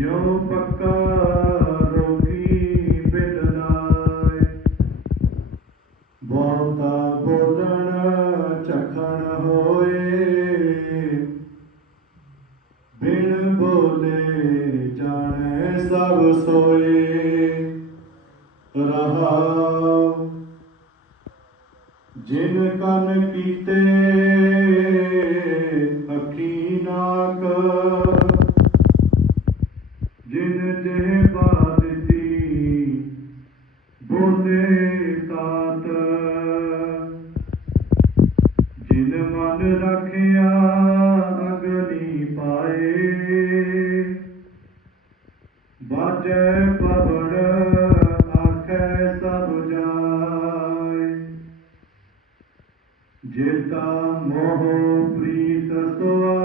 ਜਿਉ ਪੱਕਾ ਰੋਗੀ ਬਿਲ ਬਹੁਤਾ ਬੋਲਣ ਚਖਣ ਹੋਏ, ਬਿਨ ਬੋਲੇ ਜਾਣੇ ਸਭ ਸੋਏ। ਰਹਾ ਜਿਨ ਕਨ ਕੀਤੇ ਮਨ ਰੱਖਿਆ ਅਗਨੀ ਪਾਏ ਬਾਜੈ ਪਵਨ ਆਖੈ ਸਭ ਜਾਏ ਜੇਤਾ ਮੋਹ ਪ੍ਰੀਤ ਸੁਆਦ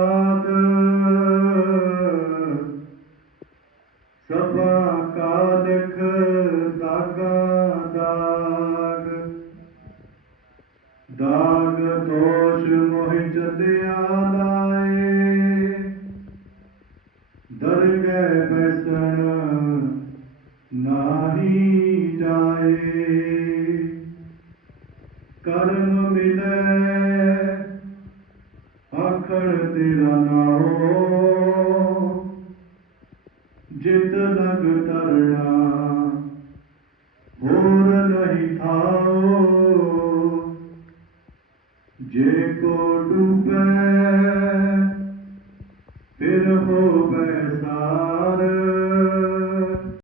राग दोष मोहि जतिया दर गए बैसण नाही जाए कर्म मिले अखड़ तेरा ना हो। जित लग तरना भूर नहीं खाओ go to bed.